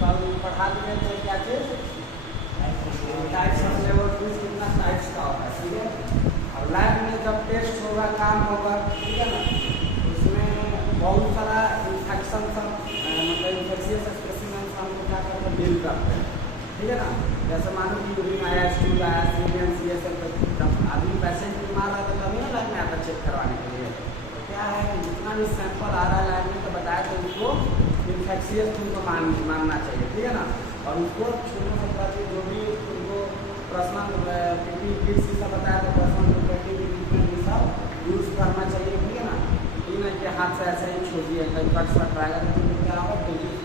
कल पढ़ा दिए थे क्या चीज़, टाइप्स ऑफ लेबोरेटरीज कितना टाइप्स का होता है, ठीक है। और लैब में जब टेस्ट होगा, काम होगा, ठीक है ना, उसमें बहुत सारा इन्फेक्शन सब मतलब इन्फेक्शियस स्पेसिमेंस हमको क्या करते हैं, डील करते हैं, ठीक है ना। जैसे मानो कि यूरिन आया, स्टूल आया, सीमेंस, ये सब जब आदमी पेशेंट बीमार रहता है तभी ना लैब में आता चेक करवाने के लिए। तो क्या है कि जितना भी सैंपल आ रहा है लैब में तो बताया तो उसको इन्फेक्शियस तुमको मानना चाहिए, ठीक है ना। और उसको छोटा छोटा चीज जो भी तुमको पर्सनल पीपी किट्स ये सब बताया तो पर्सनल प्रोटेक्टिव इक्विपमेंट ये सब यूज़ करना चाहिए, ठीक है ना। ये नहीं कि हाथ से ऐसे ही छोड़िए, कहीं कट सट पाएगा तो फिर क्या होगा, डिजीज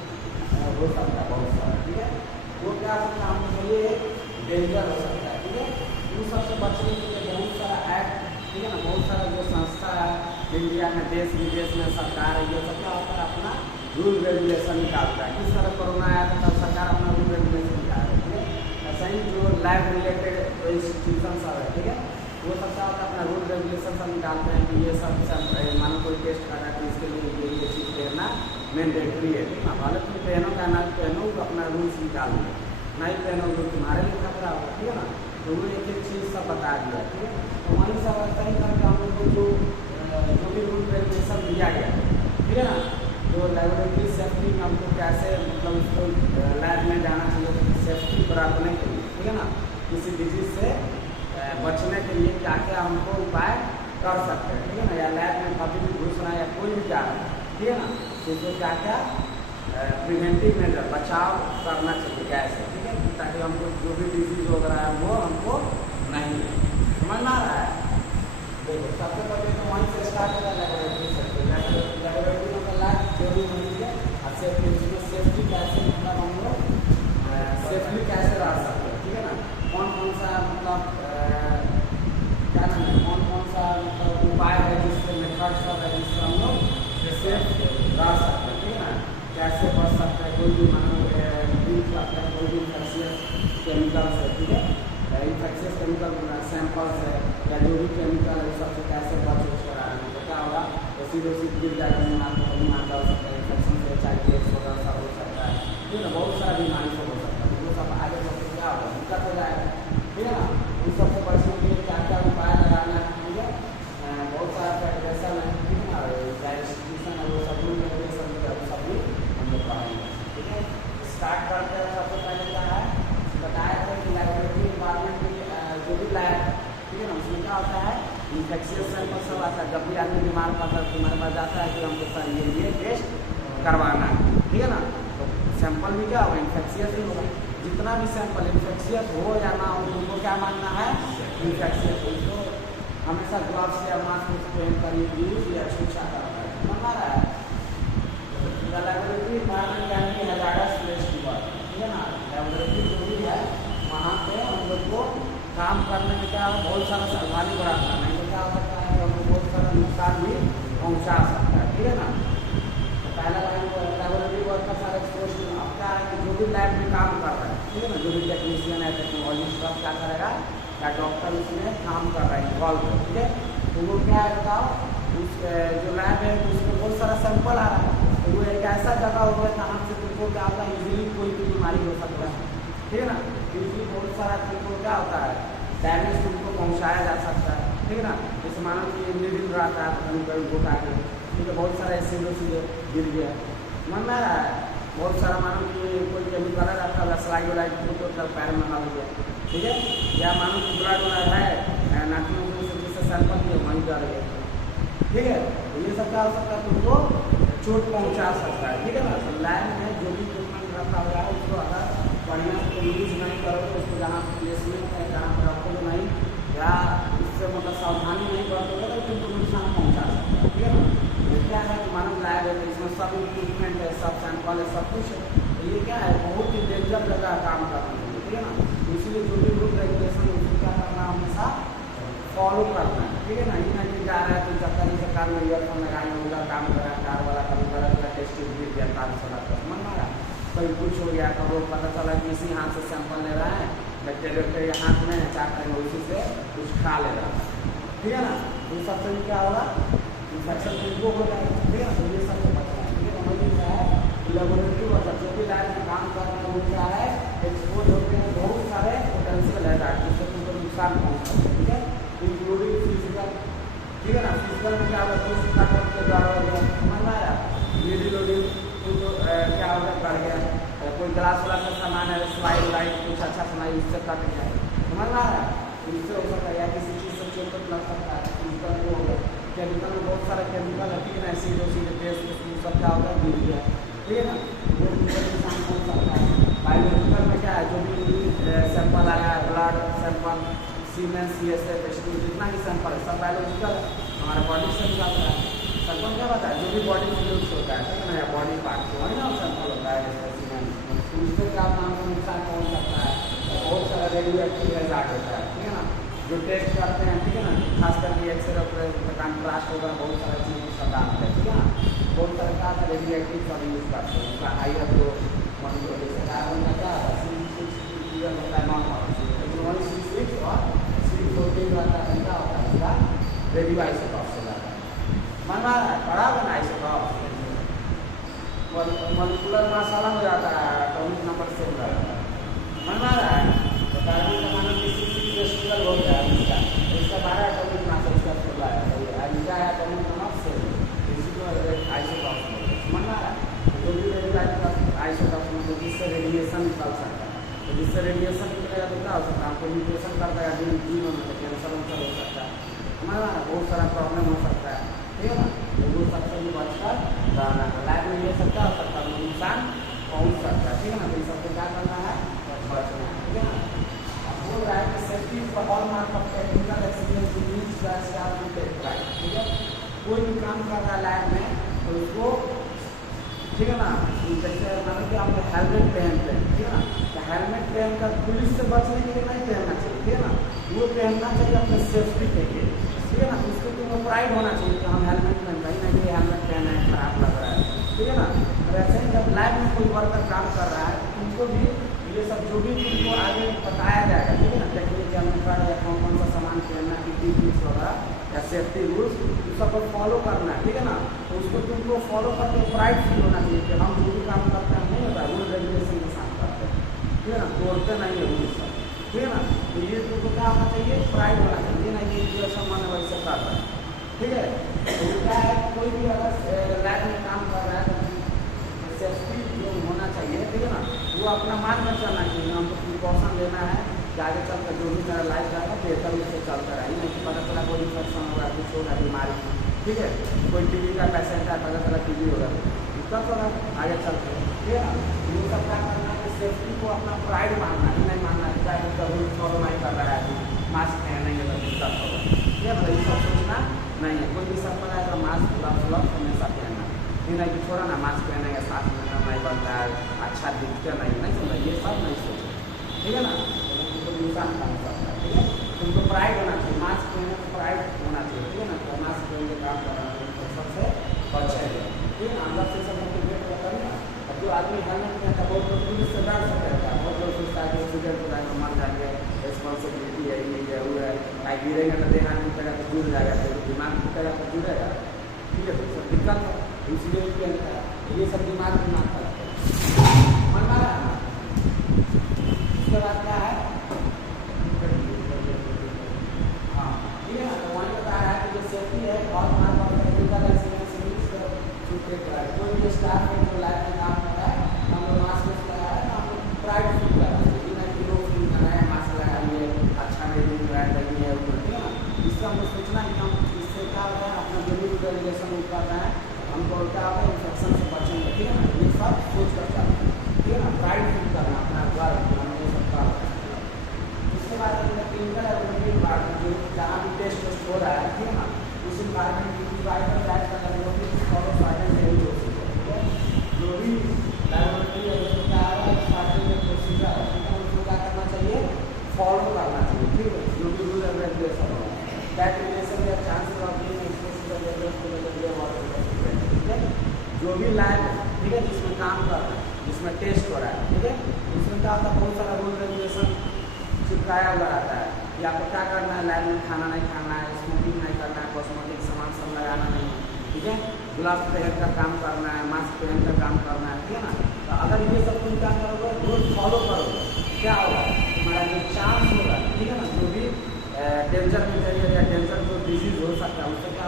हो सकता है बहुत सारा, ठीक है। वो क्या हो सकता है हमको ये डेंजर हो सकता है, ठीक है। उन सबसे बचने के लिए बहुत सारा एक्ट, ठीक है ना, बहुत सारा जो संस्था है इंडिया में, देश विदेश में सरकार है, ये सब क्या होता है अपना रूल रेगुलेशन निकालता है। किस तरह कोरोना आया था तब सरकार अपना रूल रेगुलेशन निकाल रही है, ऐसा ही जो लैब रिलेटेड इंस्टीट्यूशन सब है, ठीक है, वो सब क्या होता है अपना रूल रेगुलेशन सब निकालते हैं कि ये सब मानो कोई टेस्ट कर रहा है तो इसके लिए ये चीज़ पहनना मैंडेटरी है, ठीक है। भले तुम पहनो क्या ना पहनो, अपना रूल्स निकाल लो, नहीं पहनोगे तो तुम्हारे लिए खतरा होगा, ठीक है ना। तो वो एक एक चीज़ सब बता दिया, ठीक है। तो वहीं सब ऐसा ही करके हम लोग को जो भी रूल रेगुलेशन दिया गया, ठीक है ना, तो लेबोरेटरी सेफ्टी में हमको कैसे मतलब उसको लैब में जाना चाहिए सेफ्टी बरतने के लिए, ठीक है ना, किसी डिजीज से बचने के लिए क्या क्या हमको उपाय कर सकते हैं, ठीक है ना। या लैब में कभी भी घुसना या कोई भी जा रहा है, ठीक है ना, तो उसको क्या क्या प्रिवेंटिव मेजर बचाव करना चाहिए कैसे, ठीक है, ताकि हमको जो भी डिजीज वगैरह है वो हमको नहीं समझ में आ रहा है। देखो सबसे पहले तो वहीं से स्टार्ट होगा लेबोरेटरी से, लेबोरेटरी मतलब लैब जो भी वहीं है, और सेफ्टी कैसे मतलब हम लोग सेफ्टी कैसे रह सकते हैं, ठीक है ना। कौन कौन सा मतलब क्या नाम है, कौन कौन सा मतलब उपाय है जिससे मेथड सब है जिससे हम लोग सेफ रह सकते हैं, ठीक है ना, कैसे बच सकते हैं कोई भी मानो ड्रिंक करते हैं कोई भी इन्फेक्शियस केमिकल से, ठीक है, इन्फेक्शियस केमिकल सैंपल्स है या जो भी केमिकल है सबसे कैसे बच कर रहा है, तो क्या होगा एसिड वैसिड गिर जाएगा, बीमार हो सकता है, इन्फेक्शन से HIV वगैरह सब हो सकता है, ठीक है ना, बहुत सारा बीमारी सब हो सकता है, वो सब आगे चल के क्या होगा दिक्कत हो जाएगा, ठीक है ना। उन सबसे बचने के लिए क्या क्या उपाय लगाना है, ठीक है, बहुत सारा फेडरेशन है, ठीक है ना, इंस्टीट्यूशन है, वो सब रूल रेगुलेशन सब भी हम लोग पढ़ाएंगे, ठीक है। स्टार्ट करते हैं सबसे पहले क्या है बताया था कि लेबोरेटरी इन्वायरमेंट की जो भी लैब, ठीक है ना, उसमें क्या होता है इन्फेक्शियस सैंपल सब आता है। जब भी आदमी बीमार पड़ता है तुम्हारे पास जाता है कि हमको सर ये टेस्ट करवाना है, ठीक है ना, तो सैंपल भी क्या होगा इन्फेक्शियस ही होगा। जितना भी सैंपल इन्फेक्शियस हो या ना हो उनको क्या मानना है इन्फेक्शियस, उसको हमेशा ग्लव्स या मास्क पहन कर यूज या छूछा करता है, समझ आ रहा है। लेबोरेटरी इन्वायरमेंट यानी हैजार्डस प्लेस की बात, ठीक है ना, लेबोरेटरी जो भी है वहाँ पे हम लोग को काम करने में क्या बहुत सारा सावधानी बरतना, नहीं तो क्या हो सकता है हमको बहुत सारा नुकसान भी पहुँचा सकता है, ठीक है ना। तो पहला लाइन लेबोरेटरी वर्कर सारे एक्सपोज अब क्या है कि जो भी लैब में काम कर रहा है, ठीक है ना, जो भी टेक्नीशियन है टेक्नोलॉजिस्ट सब क्या करेगा या डॉक्टर उसमें काम कर रहा है इन्वॉल्व है, ठीक है, तो वो क्या है बताओ उस जो लैब है उसमें बहुत सारा सैंपल आ रहा है, तो वो एक ऐसा जगह होगा जहाँ से तुमको क्या होता है इजीली कोई भी बीमारी हो सकता है, ठीक है ना, इजीली बहुत सारा तुमको क्या होता है डैमेज तुमको पहुँचाया जा सकता है, ठीक है ना। जैसे मानो कि नीडिल रहता है कहीं कहीं घुटा के, ठीक है, बहुत सारा ऐसे सीधे गिर गया मन में रहा है, बहुत सारा मानो कि कोई केमिकल रहता है सिलाई उलाई तो पैर में लग गया, ठीक है, या मानो कि ब्लड व्लड है नाखून से जिससे सैंपल दिए वहीं जड़ गया, ठीक है, तो ये सब क्या हो सकता है तुमको चोट पहुंचा सकता है, ठीक है ना। तो लैब में जो भी इक्विपमेंट रखा हुआ है उसको अगर बढ़िया से यूज नहीं करोगे तो उसको जहाँ प्लेसमेंट है जहाँ पर रखोगे नहीं या उससे मतलब सावधानी नहीं बरतोगे तो तुमको नुकसान पहुँचा सकता है, ठीक है ना। ये क्या है कि मानो लैब है तो इसमें सब इक्विपमेंट है सब सैंपल है सब कुछ है, तो ये क्या है बहुत ही डेंजर जगह काम करने के लिए, ठीक है ना। इसलिए जो भी रूल रेगुलेशन उसको क्या करना हमेशा फॉलो करना है, ठीक है ना। ये नहीं जा रहा है तो सरकारी सरकार में ईयरफोन लगाएंगे उधर काम कर रहा है कार वाला कभी गलत का टेस्ट गिर गया कार चला कर मन मारा कभी कुछ हो गया कब पता चला कि इसी हाथ से सैंपल ले रहा है बैक्टीरिया हाथ में क्या करेंगे उसी से कुछ खा ले रहा है, ठीक है ना। तो सबसे भी क्या होगा इन्फेक्शन तुमको हो जाएगा, ठीक है। ठीक है ना। फिजिकल में क्या होगा, पुश कट के द्वारा हो गया, समझ में आया। लीडी लोडिंग तो क्या होगा, बढ़ गया। कोई ग्लास वाला का सामान है, स्लाइड लाइट कुछ अच्छा सामान उससे कट गया, समझ में आया। इससे हो सकता है या किसी चीज़ से चोट लग सकता है, फिजिकल वो हो गया। केमिकल में बहुत सारा केमिकल है, ठीक है ना, एसिड ओसिड टेस्ट सब क्या होगा, गिर गया, ठीक है ना, वो नुकसान हो सकता है। बायोलॉजिकल में क्या है, जो भी सैंपल आया है, ब्लड सैंपल, सीमेन, CSF, H2, जितना भी सैंपल है सब बायोलॉजिकल हमारे बॉडी से निकलता है। सैंपल क्या होता है, जो भी बॉडी में यूज होता है, ठीक है ना, या बॉडी पार्ट को वही ना सैंपल होता है, जैसे सीमेन, तो उससे क्या नाम का नुकसान पहुँच सकता है। बहुत सारा रेडियो एक्टिव रिजल्ट होता है, ठीक है ना, जो टेस्ट करते हैं, ठीक है ना, खास करके एक्सरे कंट्रास्ट वगैरह बहुत सारा चीज़ उसका डालते हैं, ठीक है ना, बहुत सारे का रेडियो एक्टिव सब यूज करते हैं। उसका हाइयर जो मतलब जैसे कार्बन का क्या होता है, C6 होता है नॉर्मल, C6 और C14 रहता है, क्या होता है उसका रेडियो आइसोटॉप से जाता है। मन बड़ा बना आइसोटॉप मोलिकुलर मसाला हो जाता है, एटॉमिक नंबर से हो जाता है, मन रहा है। तो कार्बन का मानो किसी क्रिस्टल हो गया इसका, इसका 12 एटॉमिक मास इसका खुला है, क्या है एटॉमिक नंबर से, इसी को आइसोटॉप मन रहा है। जो भी रेडियो आइसोटॉप मतलब जिससे रेडिएशन निकल सकता है, तो जिससे रेडिएशन निकलेगा तो क्या हो सकता है, आपको न्यूट्रिशन करता है, जीवन में कैंसर वंसर हो सकता है, हमारा बहुत सारा प्रॉब्लम हो सकता है, ठीक है ना। तो वो सबसे भी बचकर रहना है, लाइफ में ये सब क्या हो सकता है, नुकसान पहुँच सकता है, ठीक है ना। तो इस सबसे क्या करना है, बचना है, ठीक है ना। अब बोल रहा है कि safety for all mark of technical accident ठीक है। कोई भी काम कर रहा है लाइफ में तो उसको, ठीक है ना, जैसे मतलब कि आपने हेलमेट पहनते हैं, ठीक है ना, तो हेलमेट पहनकर पुलिस से बचने के लिए नहीं पहनना चाहिए, ठीक है ना, वो पहनना चाहिए अपने सेफ्टी के लिए, ठीक है ना। उसको तुमको प्राइड होना चाहिए कि हम हेलमेट पहनते हैं, नहीं कि हेलमेट पहना है खराब लग रहा है, ठीक है ना। और ऐसे ही जब लाइफ में कोई वर्कर काम कर रहा है तो उनको भी ये सब जो भी तुमको आगे बताया जाएगा, ठीक है ना, टेक्निकल मेथड या कौन सा सामान पहनना, टिप्स वगैरह या सेफ्टी रूल्स उस सबको फॉलो करना है, ठीक है ना। तो उसको तुमको फॉलो करके प्राइड फील होना चाहिए कि हम जो भी काम करते हैं नहीं होता रूल रेगुलेशन के साथ करते हैं, ठीक है ना, तोड़ते नहीं है रूल सब, ठीक है ना। तो ये तुमको क्या होना चाहिए, प्राइड होना चाहिए, नहीं कि जैसा मन वैसे कर रहा है, ठीक है। तो क्या है, कोई भी अगर लाइफ में काम कर रहा है तो सेफ्टी जो होना चाहिए, ठीक है ना, वो अपना मान में चलना चाहिए, हमको प्रिकॉशन लेना है कि आगे चलकर जो भी मेरा लाइफ जाएगा बेहतर उससे चलता रहे, नहीं कि पता चला कोई इन्फेक्शन होगा, कुछ होगा, बीमारी, ठीक है, कोई TB का पेशेंट है, पता चला TB होगा, दिक्कत होगा आगे चलकर, ठीक है ना। ये सब क्या करना है कि सेफ्टी को अपना प्राइड मानना है, नहीं मानना है चाहे कभी फॉलो नहीं कर रहा है, मास्क पहनेंगे तो दिक्कत होगा, ठीक है, मतलब ये सब सोचना नहीं है। कोई भी सब बनाएगा तो मास्क ग्लव्स हमेशा पहनना, ये नहीं कि छोड़ा ना मास्क पहनेंगे 7 महीना नहीं बनता है, अच्छा दिखते नहीं समझा, ये सब नहीं सोचे, ठीक है ना, तो नुकसान पहुँच सकता है, ठीक है। तुमको प्राइड होना चाहिए, मास्क पहनने में प्राइड होना चाहिए, ठीक है ना, तो मास्क पहन के काम करना चाहिए, तो सबसे बचेंगे, ठीक है ना। अंदर से सब मोटिवेट होता है ना। अब जो आदमी हेलमेट पहनता है बहुत लोग पुलिस से डर सकता है, बहुत लोग सोचता है कि एक्सीडेंट हो जाएगा, मर जाएंगे, रिस्पॉन्सिबिलिटी है, ये वो है, आई गिरेगा तो देना टूटेगा तो जुड़ जाएगा, तो दिमाग टूटेगा तो जुड़ेगा, ठीक है, तो सब दिक्कत है, इसलिए पहनता है, ये सब दिमाग में आता है, मन मारा। उसके बाद क्या है, हाँ ठीक है ना, तो वहाँ बता रहा है कि जो सेफ्टी है और मार्क ऑफ टेक्निकल एक्सीडेंट से कोई भी स्टाफ में जो लाइफ में काम कर रहा है, हम लोग मास्क लगाया है, हम लोग प्राइड फील कर रहे हैं, नहीं कि लोग फील कर रहे हैं मास्क लगाइए, अच्छा नहीं दिख रहा है, नहीं है वो, ठीक है ना। इससे हमको सोचना है कि हम इससे क्या होता है, अपना जो भी रेगुलेशन कर रहे हैं हमको क्या होता है, इन्फेक्शन से बचेंगे, ठीक है ना, ये सब सोच कर चलना, ठीक है ना, प्राइड फील करना अपना घर हम ये सब का। उसके बाद क्लिनिकल एग्जामिनेशन पार्ट जो जहाँ भी टेस्ट हो रहा है, ठीक है ना, उस इन्वायरमेंट की वाइटल लाइफ का फॉलो साइड नहीं हो सकता, ठीक है। जो भी लैबोरेटरी है उसको क्या है, साइड प्रोसीजर है, ठीक है, उसको क्या करना चाहिए, फॉलो करना चाहिए, ठीक है, जो भी रूल एंड रेगुलेशन हो दैट रिलेशन या chances of being exposed to the levels to the level of ठीक है। जो भी लैब ठीक है जिसमें काम कर रहा है, जिसमें टेस्ट हो रहा है, ठीक है, उसमें क्या होता है, बहुत सारा रूल रेगुलेशन चिपकाया हुआ रहता है कि आपको क्या करना है, लैब में खाना नहीं खाना है, स्मोकिंग नहीं करना है, कॉस्मेटिक सामान सब लगाना नहीं, ठीक है, ग्लव्स पहन कर काम करना है, मास्क पहन कर काम करना है, ठीक है ना। तो अगर ये सब तुम क्या करोगे, रूल फॉलो करोगे, क्या होगा, तुम्हारा जो चांस होगा, ठीक है ना, जो भी डेंजर मटेरियल या डेंजर जो डिजीज हो सकता है उससे क्या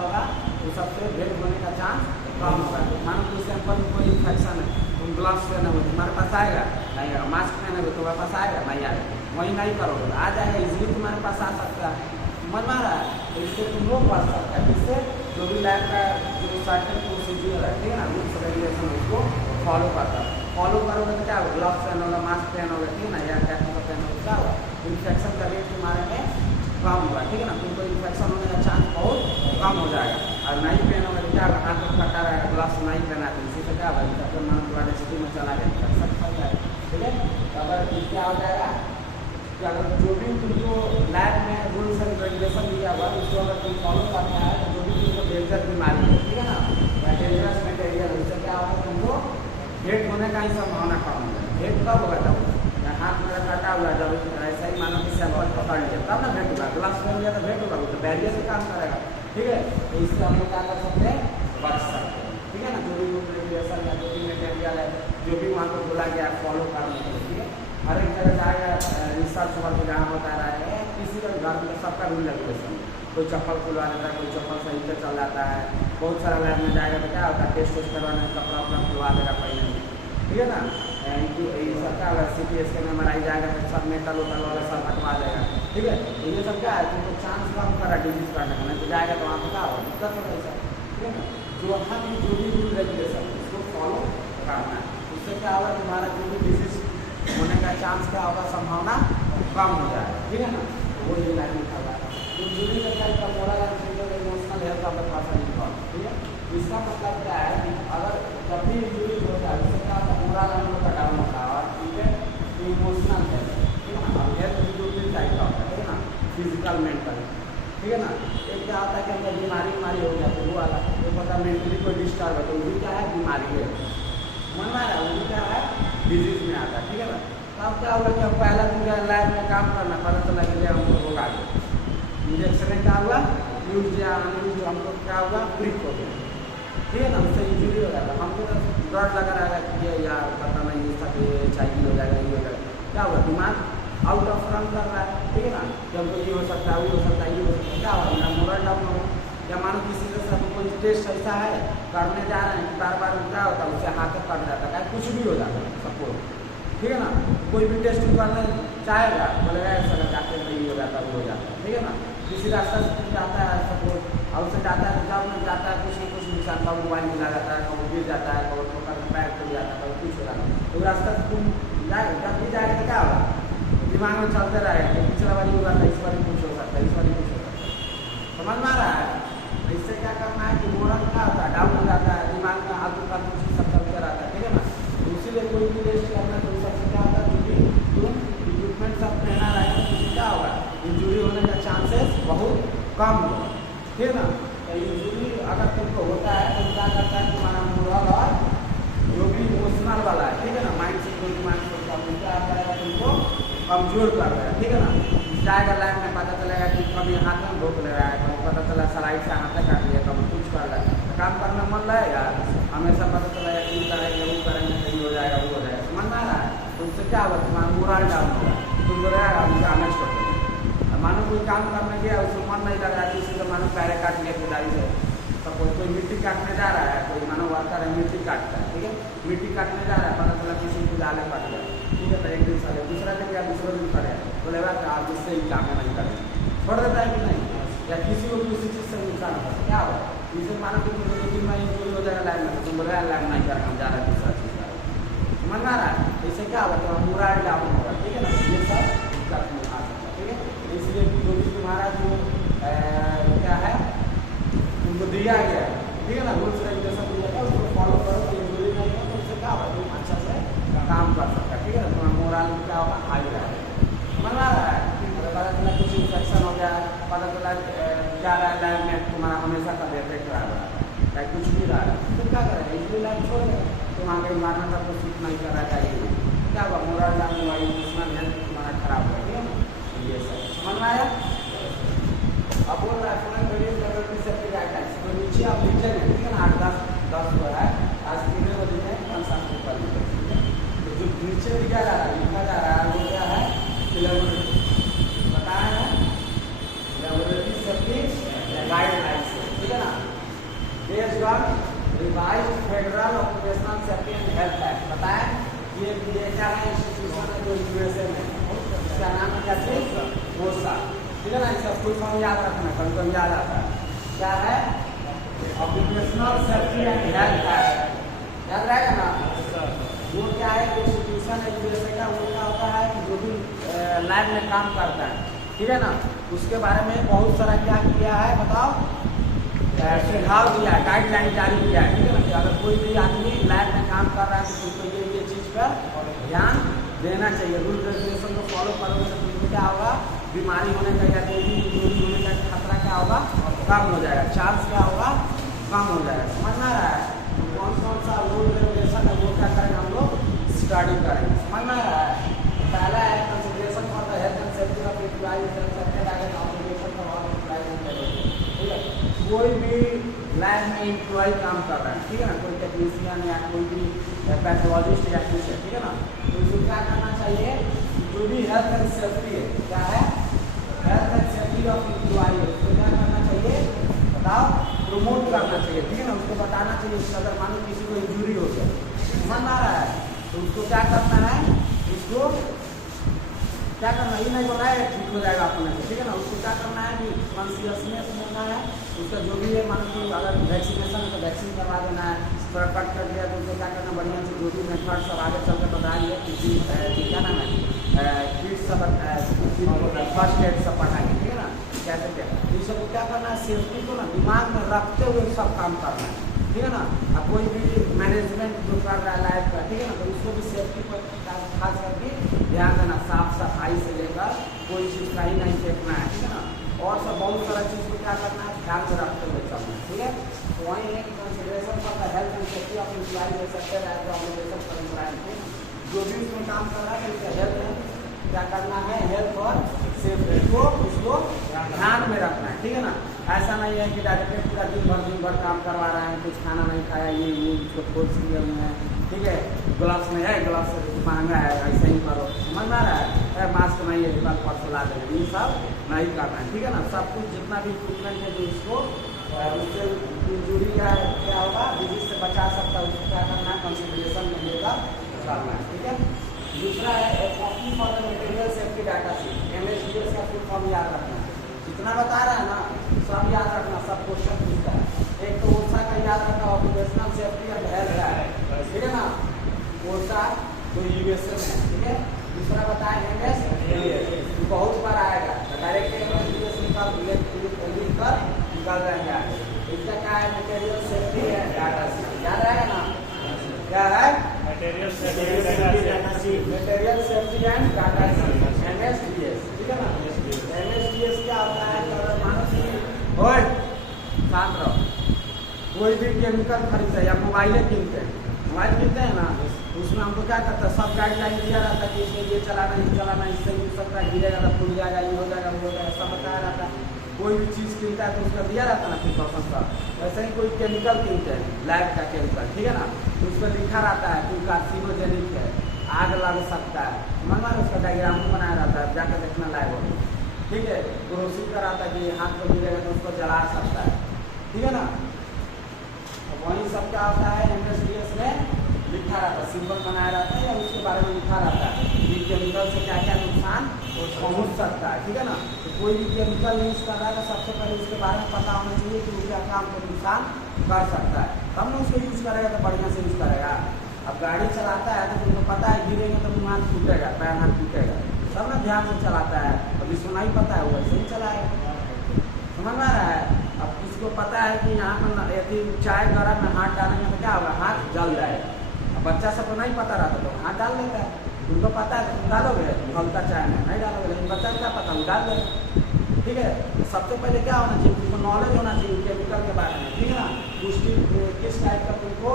सबसे भेद होने का चांस कम होगा। तो मानो कि सैंपल में कोई इन्फेक्शन है, तुम ग्लव्स पहने हो तुम्हारे पास आएगा नहीं आएगा, मास्क पहने हो तुम्हारे पास आएगा नहीं आएगा, वही नहीं करोगे आ जाएगा, इजीली तुम्हारे पास आ सकता है। समझ में आ रहा है? तो इससे तुम लोग बच सकते हैं। इससे जो भी लैब का जो सर्टेन प्रोसीजर है, ठीक है ना, रूल्स रेगुलेशन उसको फॉलो करता है। फॉलो करोगे तो क्या होगा, ग्लव्स पहनोगे, मास्क पहनोगे, ठीक है ना, या टेक्निकल पहनोगे, क्या होगा, इन्फेक्शन का रेट तुम्हारे में कम होगा, ठीक है ना, तुमको इन्फेक्शन होने का चांस बहुत कम हो जाएगा। और नहीं पहनोगे तो क्या होगा, हाथ में फटा रहेगा, ग्लव्स नहीं पहना तो इसी से क्या होगा, इन्फेक्शन मान तुम्हारे सिटी में चला गया, इन्फेक्शन फैल जाएगा, ठीक है। तो अगर क्या हो जाएगा कि अगर जो भी तुमको लैब में रूल्स एंड रेगुलेशन दिया हुआ उसको अगर तुम फॉलो करना है तो जो भी तुमको डेंजर बीमारी है, ठीक है ना, या डेंजरस मटेरियल है, उससे क्या होगा, तुमको हेड होने का ही संभावना कम हो जाएगा। हेड कब होगा, जब हाथ मेरा कटा हुआ, जब ऐसा ही मानो कि सैंपल पकड़ लिया तब ना भेंट होगा, ग्लास पहन लिया तो भेंट होगा, वो तो बैरियर से काम करेगा, ठीक है। तो इससे हम लोग क्या कर सकते हैं, बच सकते हैं, ठीक है ना। जो भी रेगुलेशन या जो भी मटेरियल है, जो भी वहाँ को बोला गया फॉलो करने के लिए, ठीक है। हर एक जगह जाएगा रिसर्च वर्क जहाँ बता रहा है, किसी का घर में सबका रूल रेगुलेशन, कोई चप्पल खुलवा लेता है, कोई चप्पल सही से चल जाता है, बहुत सारा लैब में जाएगा तो क्या होता है, टेस्ट वेस्ट करवाने में कपड़ा अपना खुलवा देगा पहले, ठीक है ना। ये सब क्या होगा, सी टी स्कैन में मराई जाएगा तो सब मेटल उटल वाला सब हटवा देगा, ठीक है। तो ये सब क्या है, तुमको चांस कम करा डिजीज करने का, नहीं तो जाएगा तो वहाँ पर क्या होगा, दिक्कत होगा ऐसा, ठीक है ना। जो वहाँ की जो भी रूल रेगुलेशन उसको फॉलो करना है, उससे क्या होगा, तुम्हारा जो भी डिजीज होने का चांस क्या होगा, संभावना कम हो जाएगा, ठीक है ना। तो वो ये लाइन लिखा हुआ है, इंजुरी का moral and physical emotional health of the person involve, ठीक है। इसका मतलब क्या है कि अगर जब भी इंजुरी होता है उससे क्या होता है, मोरल हम लोग का डाउन होता है, और ठीक है इमोशनल हेल्थ, ठीक है ना, और हेल्थ भी दो तीन टाइप का होता है, ठीक है ना, फिजिकल मेंटल, ठीक है ना। एक क्या होता है कि अगर बीमारी हो जाती है वो वाला, एक होता है मेंटली कोई डिस्टर्ब है तो वो भी क्या है, बीमारी है, मन में आ रहा है, वो भी क्या है, डिजीज में आता है, ठीक है ना। अब क्या हुआ कि हम पहला दिन गए लैब में काम करना, पता चला कि हमको रोग आ गया, इंजेक्शन में क्या हुआ, न्यूज हमको क्या हुआ, ब्रिक हो गया, ठीक है ना, उससे इंजरी हो जाएगा, हमको तो डर लगा रहेगा कि ये यार पता नहीं इसका HIV हो जाएगा, ये हो जाएगा, क्या हुआ, दिमाग आउट ऑफ रन कर रहा है, ठीक है ना, कि हमको ये हो सकता है, वो हो सकता है, ये हो सकता है, क्या हुआ, मेरा मोरल डाउन हो गया। या मानो किसी से सब कोई टेस्ट ऐसा है करने जा रहे हैं, बार बार क्या होता है, उससे हाथ कट जाता है, कुछ भी हो जाता है सपोज, ठीक है ना, कोई भी टेस्ट करने चाहेगा बोलेगा ऐसा जाते नहीं हो जाता, वो हो जाता है, ठीक है ना। किसी रास्ता से जाता है सपोज, और उससे जाता है तो जब में जाता है कुछ न कुछ नुकसान, कब मोबाइल मिला जाता है, कब गिर जाता है, कब ठोकर पैर टूट जाता है, कब कुछ हो जाता है, तो रास्ता से तुम जाएगा, जब भी जाएगा तो क्या होगा, दिमाग में चलते रहेगा कि पिछला बारी हुआ था, इस बारी कुछ हो सकता है, इस बारी कुछ हो सकता है, समझ में आ रहा है। इससे क्या करना है कि मोरल क्या होता है, डाउन हो जाता है, दिमाग में आलतू फालतू चीज सब चलते रहता है, ठीक है ना। तो इसीलिए कोई भी टेस्ट करना तो सबसे क्या होता है, क्योंकि तुम इक्विपमेंट सब पहना रहेगा तो क्या होगा, इंजुरी होने का चांसेस बहुत कम होगा, ठीक है ना। तो इंजुरी अगर तुमको होता है तो क्या करता है, तुम्हारा मोरल और जो भी इमोशनल वाला है, ठीक है ना, माइंड से जो दिमाग से क्या करेगा, तुमको कमजोर कर रहा है, ठीक है ना। जाएगा लाइन में पता चलेगा कि कभी हाथ में धोख ले रहा है, कभी पता चला सलाई से हाथ काट लिया, कभी कुछ कर रहा है, काम करना मन रहेगा, हमेशा पता चलेगा कि करेंगे वो करेंगे, सही हो जाएगा वो हो जाएगा, समझ में आ रहा है। तो उससे क्या होगा, तुम्हारा मोरल डाउन होगा, तुम जो रहेगा उनका मैच कर देगा। मानो कोई काम करने गया उसको मन नहीं लग रहा है, किसी से मानो पैरे काट लिया खुदाई से, सपोज कोई मिट्टी काटने जा रहा है, कोई मानो वर्कर है मिट्टी काटता है, ठीक है, मिट्टी काटने जा रहा है, पता चला किसी को डाले पड़ गया, ठीक है, तो एक दिन साले दूसरा दिन या दूसरा दिन करे, बोलेगा कि आप इससे ही काम नहीं करेंगे, छोड़ देता है कि नहीं, या किसी को किसी चीज़ से नुकसान होता है, क्या होगा, इसे मानो कि दो तीन महीने चोरी हो जाएगा लाइन में, तो तुम बोलेगा लाइन नहीं कर, हम जा रहे हैं दूसरा चीज़ कर, समझ में आ रहा है। इससे क्या होगा, तो मोरल डाउन होगा, ठीक है ना, ये सब दिक्कत में आ सकता है, ठीक है। इसलिए जो भी तुम्हारा जो क्या है तुमको दिया गया है, ठीक है ना, रूल्स रेगुलेशन दिया गया उसको फॉलो करो, तो इंजुरी नहीं हो तो उससे क्या होगा, तुम अच्छा से काम कर सकते हैं, ठीक है ना, तुम्हारा मोरल क्या होगा, हाई रहेगा, समझ में आ रहा है। अगर पता चला कुछ इन्फेक्शन हो गया, पता चला जा रहा है लैब में, तुम्हारा हमेशा का इफेक्ट रहा है, चाहे कुछ भी रहा है, तो क्या करेगा, इसलिए लैब छोड़ देगा, तुम आगे इन्वायरमेंट आपको सूट नहीं कर रहा चाहिए, क्या होगा, मोरल डाउन हुआ, इमोशनल हेल्थ तुम्हारा खराब हो गया, ये सब समझ में आया। अब बोल रहा है तो नीचे आप लिखेंगे, ठीक है ना, 8-10 हो रहा है, आज कितने बजे में 5-7 पेपर लिखेंगे, तो जो नीचे लिखा जा रहा है वो क्या है, किलोमीटर बताया है, लेबोरेटरी सेफ्टी गाइडलाइंस, ठीक है ना, based on revised federal occupational safety and health act. बताया ये क्या है, इंस्टीट्यूशन है जो यूएसए में, इसका नाम है क्या चीज, ओसा। ठीक है ना, इसका फुल फॉर्म याद रखना, कभी कभी याद आता है, क्या है, occupational safety and health act, याद रहेगा ना। वो क्या है, इंस्टीट्यूशन है यूएसए का, वो क्या होता है कि जो भी लैब में काम करता है, ठीक है ना, उसके बारे में बहुत सारा क्या किया है बताओ, सुझाव दिया है, गाइडलाइन जारी किया है। ठीक है ना, कि अगर कोई भी आदमी लैब में काम कर रहा है तो उसको ये चीज़ पर ध्यान देना चाहिए, रूल रेगुलेशन को फॉलो करोगे तो तुमको क्या होगा, बीमारी होने का या कोई भी इंजरी होने का खतरा क्या होगा, कम हो जाएगा, चांस क्या होगा, कम हो जाएगा। समझ में आ रहा है, कौन कौन सा रूल रेगुलेशन है वो क्या करेंगे हम लोग स्टडी करेंगे। समझ में आ रहा है, पहला है consideration for the health and safety of employees and safety and obligation for all employees. ठीक है, कोई भी लैब में एम्प्लॉय काम कर रहा है, ठीक है ना, कोई टेक्नीशियन या कोई भी पैथोलॉजिस्ट या कुछ है, ठीक है ना, तो उसको क्या करना चाहिए, जो भी हेल्थ एंड सेफ्टी है, क्या है, health and safety of employ, उसको क्या करना चाहिए बताओ, प्रमोट करना चाहिए। ठीक है ना, उसको बताना चाहिए कि अगर मानो किसी को इंजरी हो गया, समझ आ रहा है, तो उसको क्या करना है, उसको क्या करना, ये नहीं बोला है ठीक हो जाएगा अपने से। ठीक है ना, उसको क्या करना है कि कॉन्शियसनेस होना है, उसका जो भी है मान लो अगर वैक्सीनेशन है तो वैक्सीन करवा देना है, थोड़ा कट कर दिया तो उसको क्या करना, बढ़िया से जो भी मेथड सब आगे चल कर बताएंगे, किसी क्या नाम है, किट सब फर्स्ट एड सब पढ़ाएंगे। ठीक है ना, कैसे क्या ये सब क्या करना है, सेफ्टी को ना दिमाग में रखते हुए सब काम करना है। ठीक है ना, अब कोई भी मैनेजमेंट जो कर रहा है लाइफ का, ठीक है ना, तो उसको भी सेफ्टी पर खास करके ध्यान देना, साफ सफाई से लेकर कोई चीज़ कहीं नहीं फेंकना है। ठीक है ना, और सब बहुत सारा चीज़ को क्या करना है, ध्यान में रखते हुए चलना है। ठीक है, तो वही है कि consideration for the health and safety of employees दे सकते हैं, ऑब्लिगेशन फॉर एम्प्लॉइज, जो भी उसमें काम कर रहा है तो उसका हेल्थ है क्या करना है, हेल्थ और सेफ्टी को उसको ध्यान में रखना है। ठीक है ना, ऐसा नहीं है कि डायरेक्ट पूरा दिन भर काम करवा रहे हैं, कुछ खाना नहीं खाया, ये उसको फोर्स किए हुए हैं। ठीक है, ग्लव्स में है, ग्लव्स महंगा है, ऐसे ही करो, समझ में आ रहा है, मास्क नहीं है कल परसों ला देना, ये सब नहीं करना है। ठीक है ना, सब कुछ जितना भी इक्विपमेंट है जो इसको उससे इंजरी या क्या होगा, डिजीज से बचा सकता है, उसको क्या करना है, कंसिडरेशन में लेकर चलना है। ठीक है, दूसरा है copy for the material safety data sheet, MSDS का फुल फॉर्म याद रखना, जितना बता रहा है ना सब याद रखना, सब क्वेश्चन पूछता है। एक तो ओसा का याद रखना, ऑक्यूपेशनल सेफ्टी एंड हेल्थ है, ठीक है ना, ओसा तो यूएसए में। ठीक है, दूसरा बताएं MSDS, बहुत बार आएगा, डायरेक्ट MSDS लिखकर निकाल देंगे आगे। इसका क्या है, material safety and data sheet, याद रहेगा ना, क्या है, material safety and data sheet, MSDS। ठीक है ना, MSDS क्या होता है, ओए शांत रहो, कोई भी केमिकल खरीदते हैं या मोबाइलें किनते हैं, मोबाइल किनते हैं ना, उसमें हमको क्या करता है, सब गाइडलाइन दिया रहता है कि इसमें ये चलाना, इससे हो सकता है गिरेगा तो फूट जाएगा, ये हो जाएगा, वो हो जाएगा, सब बताया रहता है। कोई भी चीज़ किनता है तो उसका दिया रहता है ना प्रिकॉशन का, वैसे ही कोई केमिकल किनते हैं, लैब का केमिकल, ठीक है ना, तो उस पर लिखा रहता है कि कार्सिनोजेनिक है, आग लग सकता है, समझना, उसका डायग्राम बनाया रहता है, जाकर देखना लायक होगा। ठीक है, ग्रोसिंग कराता है कि हाथ पर गिरेगा तो उसको जला सकता है। ठीक है ना, तो वही सब क्या होता है, MSDS में लिखा रहता है, सिंबल बनाया रहता है या उसके बारे में लिखा रहता है कि केमिकल से क्या क्या नुकसान पहुंच सकता है। ठीक है ना, तो कोई भी केमिकल यूज कर रहा है तो सबसे पहले उसके बारे में पता होना चाहिए कि वो क्या काम को नुकसान कर सकता है, तब ना उसको यूज करेगा तो बढ़िया से यूज करेगा। अब गाड़ी चलाता है तो तुमको पता है गिरेगा तो मुँह हाथ टूटेगा, पैर हाथ टूटेगा, सब ना ध्यान से चलाता है, अब इसको नहीं पता है वैसे ही चलाएगा, समझ में आ रहा है। अब किसको पता है कि यहाँ पर यदि चाय गरम में हाथ डालेंगे तो क्या होगा, हाथ जल जाएगा। अब बच्चा सबको नहीं पता रहता तो हाथ डाल लेता है, उनको पता है तो तुम डालोगे हल्का चाय में नहीं डालोगे, लेकिन बच्चा को क्या पता, वो डाल देगा। ठीक है, तो सबसे पहले क्या होना चाहिए, तुमको नॉलेज होना चाहिए केमिकल के बारे में। ठीक है ना, किस टाइप का तुमको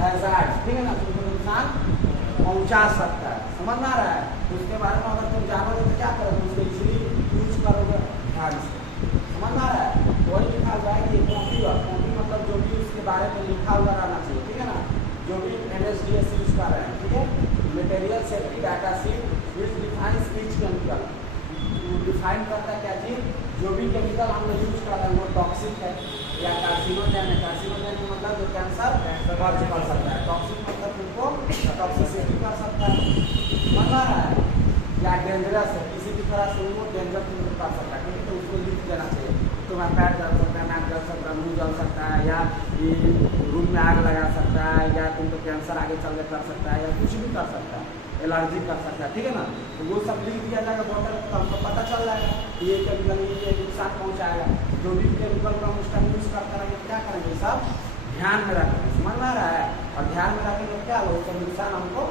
हैजार्ड, ठीक है ना, तुमको नुकसान पहुँचा सकता है, समझ में आ रहा है। तो उसके बारे में अगर तुम जानोगे तो क्या करोगे, उसको इजीली यूज करोगे ध्यान से, समझ में आ रहा है। तो वही लिखा हुआ है कि कॉपी मतलब जो भी उसके बारे में लिखा हुआ रहना चाहिए। ठीक है ना, जो भी MSDS यूज कर रहे हैं, ठीक है, material safety data sheet which defines each chemical, define करता है क्या चीज, जो भी केमिकल हम लोग यूज कर रहे हैं वो टॉक्सिक है, या कार्सिनोजेन है, कार्सिनोजेन मतलब जो कैंसर कॉज कर सकता है, टॉक्सिक मतलब तुमको टॉक्सिसिटी कर सकता है, समझ आ रहा है, या डेंजरस है किसी भी तरह से वो डेंजर तुमको कर सकता है, ठीक है, तो उसको लिख देना चाहिए, तुम्हारा पैर जल सकता है, नाक जल सकता है, मुंह जल सकता है, या रूम में आग लगा सकता है, या तुमको कैंसर आगे चल के कर सकता है, या कुछ भी कर सकता है, एलर्जी कर सकता है, ठीक है ना, तो वो सब लिख दिया जाएगा बोतल, तो हमको पता चल जाएगा कि ये केमिकल ये नुकसान पहुँचाएगा, जो भी केमिकल का हम उस टाइम यूज़ करते रहेंगे क्या करेंगे सब ध्यान में रखेंगे, समझ में आ रहा है, और ध्यान में रखेंगे क्या होगा, उसका नुकसान हमको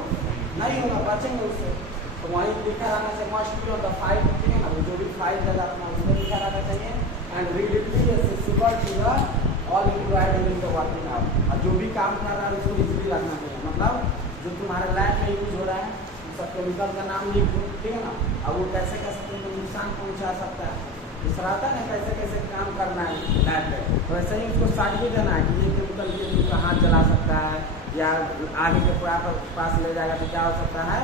नहीं होगा, बचेंगे उससे, तो वहीं लिखा रहना चाहिए must be on the file, ठीक है ना, जो भी फाइल जगह अपना उसमें लिखा रहना चाहिए, and read it accessible to the all employed in the working hour, और जो भी काम कर रहा है उसको इजीली रखना चाहिए, मतलब जो तुम्हारे लैब में यूज हो रहा है सब केमिकल का नाम लिख दो, ठीक है ना, अब वो कैसे कैसे तुमको नुकसान पहुंचा सकता है, दूसरा आता है ना कैसे कैसे काम करना है लैब में, तो ऐसे ही उसको साथ भी देना है कि ये केमिकल ये तुमका हाथ जला सकता है, या आगे के पास ले जाएगा तो क्या हो सकता है,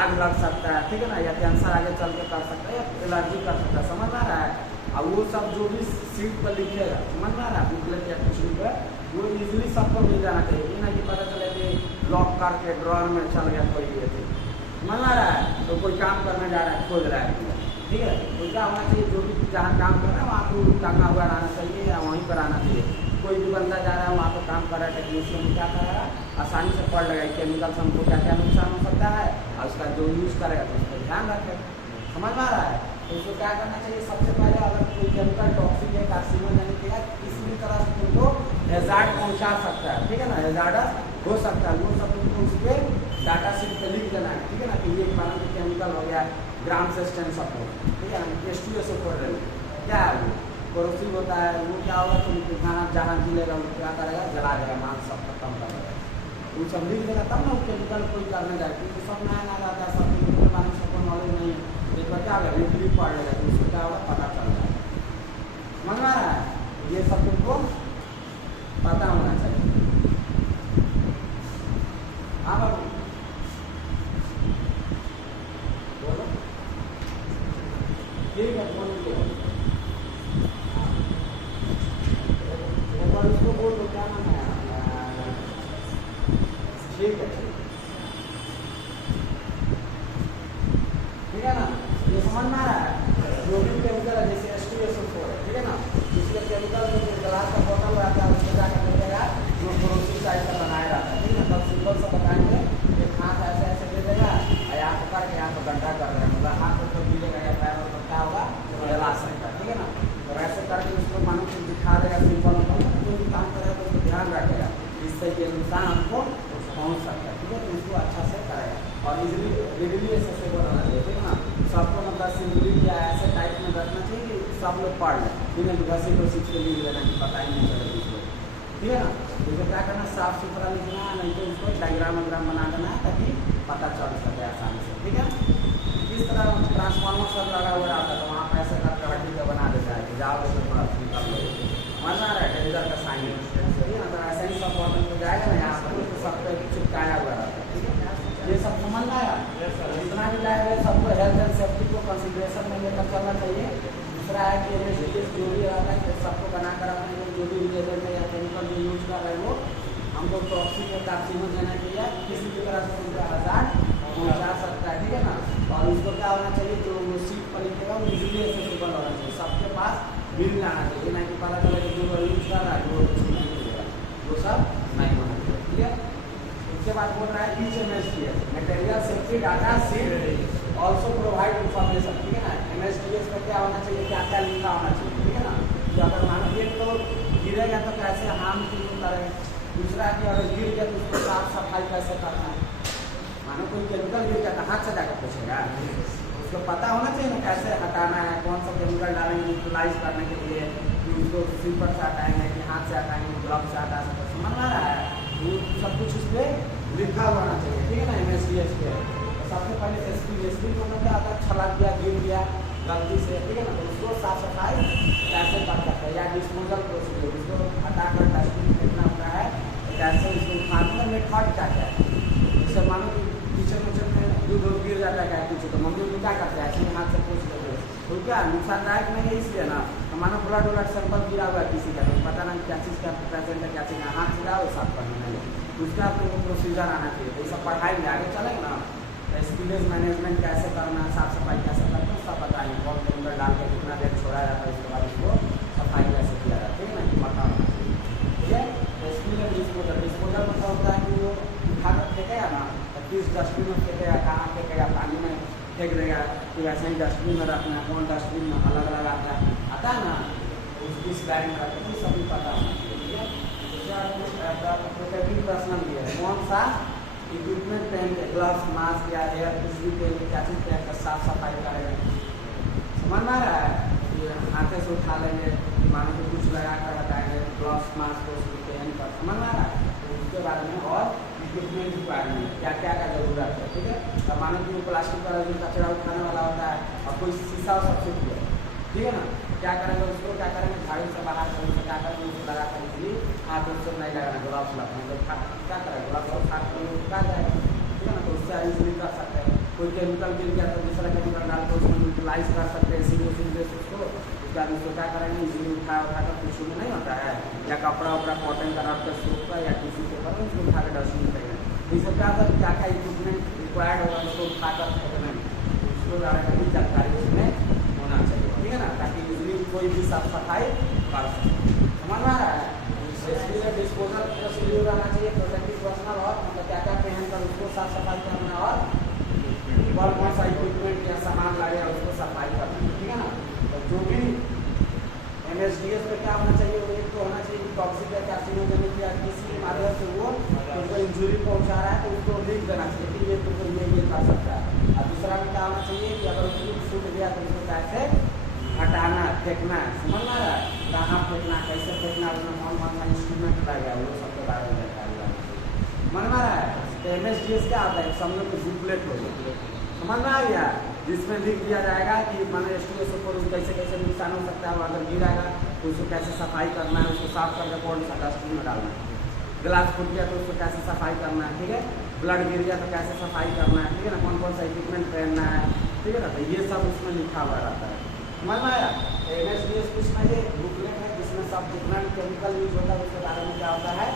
आग लग सकता है, ठीक है ना, या कैंसर आगे चल के कर सकता है, या एलर्जी कर सकता है, समझ आ रहा है, अब वो सब जो भी सीट पर लिखेगा समझ में आ रहा है, बुकलेट या कुछ भी पर वो इजीली सबको मिल जाना चाहिए, ये ना कि पता चले कि लॉक करके ड्रॉर में चल गया कोई ये थी, समझ आ रहा है, तो कोई काम करने जा रहा है खोज रहा है, ठीक है, तो क्या होना चाहिए जो भी जहाँ काम कर रहा है वहाँ को टांगा हुआ रहना चाहिए, या वहीं पर आना चाहिए, कोई भी बंदा जा रहा है वहाँ पर काम कर रहा है टेक्नीशियन क्या कर रहा है आसानी से पढ़ लेगा केमिकल से हमको क्या क्या नुकसान हो सकता है, और उसका जो यूज़ करेगा तो उसका ध्यान रखे, समझ में आ रहा है, तो उसको क्या करना चाहिए, सबसे पहले अगर कोई केमिकल टॉक्सिक है कार्सिनोजेनिक है किसी भी तरह से तुमको हैजार्ड पहुँचा सकता है, ठीक है ना, हैजार्डस हो सकता है, वो सब तुमको उस पर डाटा शीट पर लिख देना है, ठीक है ना, कि ये मानो कि केमिकल हो गया ग्राम से स्टेन सपोर्ट, ठीक है ना, H2SO पढ़ रहे क्या है वो कोरोसिव होता है, वो क्या होगा तुम खाना जहाँ जिलेगा वो क्या करेगा जला देगा, मांस सब खत्म कर देगा, वो सब लिख देगा तब ना वो केमिकल कोई करने जाए, क्योंकि सब नया नया रहता है, सब केमिकल माने सबको नॉलेज नहीं है, एक बार क्या होगा रिव्यू पढ़ लेगा तो उसको क्या होगा पता चल जाएगा, समझ में आ रहा है, ये सब तुमको पता होना चाहिए, हाँ बाबू बोलो, ठीक है बोल दो, उसको बोल दो क्या नाम है, ठीक है ठीक है ना, ये समझ में आ रहा है, जो भी केमिकल है जैसे H2SO4 है, ठीक है ना, इसके केमिकल जो ग्लास का बोतल रहता है उसको जाकर मिलेगा जो कोरोसिव टाइप का बनाया रहता है, ठीक है ना, तब सिंपल सा बताएंगे, एक हाथ ऐसे ऐसे दे देगा और यहाँ पर करके यहाँ पर गड्ढा कर देगा, मतलब हाथ पर तो गिरेगा या पैर पर क्या होगा जला सकता है, ठीक है ना, तो ऐसे करके उसको मानो कि दिखा देगा सिंपल जो भी काम करेगा तो उसको ध्यान रखेगा, इससे ये नुकसान हमको पहुँच सकता है, ठीक है, तो उसको अच्छा से करेगा, और इजीली रेडीली एक्सेसिबल होना चाहिए, ठीक है ना, सबको मतलब सिंपली या ऐसे टाइप में रखना चाहिए कि सब लोग पढ़ लें, बिना घसी को सीख के लिख लेना कि पता ही नहीं चले उसको, ठीक है ना, तो क्या करना साफ सुथरा लिखना है, नहीं तो उसको डायग्राम वाग्राम बना देना है ताकि पता चल सके आसानी से, ठीक है, इस तरह ट्रांसफार्मर सब लगा हुआ रहता है तो वहाँ पर ऐसे करके हड्डी का बना देता है कि जाओ तो थोड़ा निकाल लो, मजा आ रहा है टेलीजर का साइन, ठीक है ना, तो ऐसे ही सब बॉटल में जाएगा ना यहाँ पर तो सब पे चिपकाया हुआ रहता है, ठीक है, ये सब समझ में आया, जितना भी लैब है सबको हेल्थ एंड सेफ्टी को कंसिडरेशन में लेकर चलना चाहिए, दूसरा है कि MSDS जो भी रहता है सबको बनाकर अपने जो भी रिएजेंट है या केमिकल जो यूज कर रहे हैं वो हमको टॉक्सिक या कार्सिनोजेनिक या किसी भी तरह से उनका आजाद पहुँचा सकता है, ठीक है ना, और उसको क्या होना चाहिए जो सीट पर लिखेगा वो इजीली एक्सेसिबल होना चाहिए, सबके पास मिल जाना चाहिए, ना कि पता चले कि जो यूज कर रहा है वो कुछ नहीं मिलेगा, वो सब नहीं होना चाहिए, ठीक है, उसके बाद बोल रहा है each MSDS material safety data sheet also provide information, ठीक है ना, MSDS में क्या होना चाहिए क्या क्या लिखा होना चाहिए, ठीक है ना, कि अगर मानो एक तो गिरेगा तो कैसे हार्मफुल करें, दूसरा कि अगर गिर गया तो उसको साफ सफाई कैसे करना है, मानो कोई केमिकल गिर गया तो हाथ से जाकर पूछेगा, उसको पता होना चाहिए ना कैसे हटाना है, कौन सा केमिकल डालेंगे यूटिलाइज करने के लिए, कि उसको स्लीपर से हटाएंगे कि हाथ से हटाएंगे ग्लव से हटा सकते, समझ में आ रहा है, वो सब कुछ उस पर लिखा होना चाहिए, ठीक है ना, MSDS पे तो सबसे पहले SP को क्या आता है छलक गया गिर गया गलती से, ठीक है ना, तो उसको साफ सफाई कैसे कर सकते हैं, या डिस्पोजल प्रोसीजर उसको हटाकर डस्टबिन फेंकना होता है, कैसे उसको उठाने में मेथड क्या है, जैसे मानो कि किचन में दूध गिर जाता है कुछ तो मम्मी उनको क्या करते हैं ऐसे हाथ से पोंछ देते हैं, तो क्या नुकसानदायक नहीं है इसलिए ना, तो मानो ब्लड व्लड सैंपल गिरा हुआ है किसी का, तो पता नहीं क्या चीज़ का प्रेजेंट है, क्या चीज़ का हाथ से वो साफ करना है, उसका आपको प्रोसीजर आना चाहिए। तो ये सब पढ़ाई आगे चलेगा ना, स्पीलेज मैनेजमेंट कैसे करना, साफ सफाई कैसे करना, सब बताएंगे। बॉल के अंदर डाल के कितना देर छोड़ा जाता है, उसके बाद उसको सफाई कैसे किया जाता है, ठीक है ना, पता होना चाहिए। ठीक है, स्पीलेज डिस्पोजल, डिस्पोजल मतलब होता है कि वो उठा कर फेंकेगा ना, तो किस डस्टबिन में फेंकेगा, कहाँ फेंकेगा, पानी में फेंक देगा, फिर ऐसे ही डस्टबिन में रखना, कौन डस्टबिन में अलग अलग आता है ना, उस लाइन में रखना, तो सभी पता होना चाहिए। ठीक है, प्रोटेक्टिव पर्सनल भी है, कौन सा इक्विपमेंट पहन के, ग्लव्स, मास्क या एयर कुछ भी पहन के, क्या चीज़ पहन कर साफ सफाई करेगा, समझ में आ रहा है। ये हाथे से उठा लेंगे, मानो कि कुछ लगा कर हटाएंगे, ग्लव्स मास्क को पहन कर, समझ में आ रहा है। तो उसके बारे में और इक्विपमेंट रिक्वायरमेंट क्या क्या का जरूरत है, ठीक है। तो मानो कि वो प्लास्टिक का जो कचरा उठाने वाला होता है और कोई शीशा सबसे किया, ठीक है ना, क्या करेंगे उसको, क्या करेंगे, झाड़ू से बाहर करेंगे, उसको क्या करेंगे, उसको लगा कर इसलिए हाथ उससे नहीं लगाना, ग्लव्स लगाना, तो क्या करें, ग्लव्स और हाथ को उठा जाएगा, ठीक है ना। तो उससे इजीली कर सकते हैं। कोई केमिकल गिर गया तो दूसरा केमिकल डाल कर उसमें यूटिलाइज कर सकते हैं, इसी से उसको उसके बाद उसको क्या करेंगे, इजीली उठा कर टिश्यू में नहीं होता है, या कपड़ा वपड़ा कॉटन का रख कर सूख कर या टिश्यू पेपर उसको उठा कर डस्टबिन में फेंकेंगे। इससे क्या होगा, क्या क्या इक्विपमेंट रिक्वायर्ड होगा उसको उठा कर फेंकने में, उसको बारे में भी जानकारी उसमें होना चाहिए, ठीक है ना, ताकि इजीली कोई भी साफ सफाई कर सके। समझ में आ रहा है। डिस्पोजल प्रोसीड्यूर रहना चाहिए, प्रोटेक्टिव पर्सनल और मतलब क्या क्या पहन कर उसको साफ सफाई करना, और कौन सा इक्विपमेंट या सामान लगेगा उसको सफाई करना, ठीक है ना। तो जो भी MSDS में क्या होना चाहिए, वो एक तो होना चाहिए कि टॉक्सिक या कार्सिनोजेनिक या किसी माध्यम से वो उसको इंजुरी पहुंचा रहा है तो उसको लिख देना चाहिए कि ये तो ये कर सकता है। और दूसरा में क्या होना चाहिए कि अगर उसको छूट गया तो उसको कैसे हटाना, फेंकना, समझ में आ रहा है, कहाँ फेंकना, कैसे फेंकना, उसमें कौन कौन सा इंस्ट्रूमेंट लगेगा, वो सबके बारे में बताया जाना चाहिए। समझ में आ रहा है। तो MSDS क्या आता है, समझो कि बुकलेट हो गया, समझ में आ गया, जिसमें लिख दिया जाएगा कि मैंने STS ऊपर कैसे कैसे नुकसान हो सकता है, अगर गिराएगा तो उसको कैसे सफाई करना है, उसको साफ करके कौन सा डस्टबिन में डालना है, गिलास फूट गया तो उसको कैसे सफाई करना है, ठीक है, ब्लड गिर गया तो कैसे सफाई करना है, ठीक है ना, कौन कौन सा इक्विपमेंट पहनना है, ठीक है ना। तो ये सब उसमें लिखा हुआ रहता है, समझ में आया। MSDS कुछ नहीं है, बुकलेट है जिसमें सब जितना भी केमिकल यूज होता है उसके बारे में क्या होता है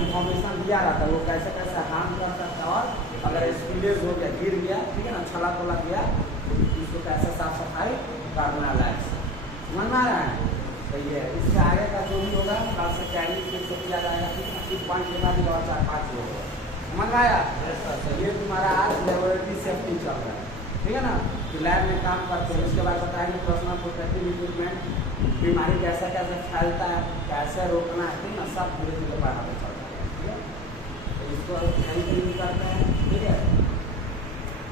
इन्फॉर्मेशन दिया रहता है, वो कैसे कैसे हार्म कर सकता है, और अगर स्पिलेज हो गया, गिर गया, ठीक है ना, छला कोला गया तो उसको कैसे साफ सफाई करना लायक, समझ में आ रहा है। तो ये इससे आगे का जो भी होगा कल से चाइनीज से किया जाएगा, ठीक है, 3 पॉइंट के बाद और 4-5 होगा, समझ में आया। ये तुम्हारा आज लेबोरेटरी सेफ्टी चल रहा है, ठीक है ना, तो लैब में काम करते हैं, उसके बाद बताएंगे पर्सनल प्रोटेक्टिव इक्विपमेंट, बीमारी कैसे कैसे फैलता है, कैसे रोकना है, ठीक है ना, सब धीरे धीरे बढ़ाते चलता है, ठीक है। तो इसको नहीं करते हैं, ठीक है।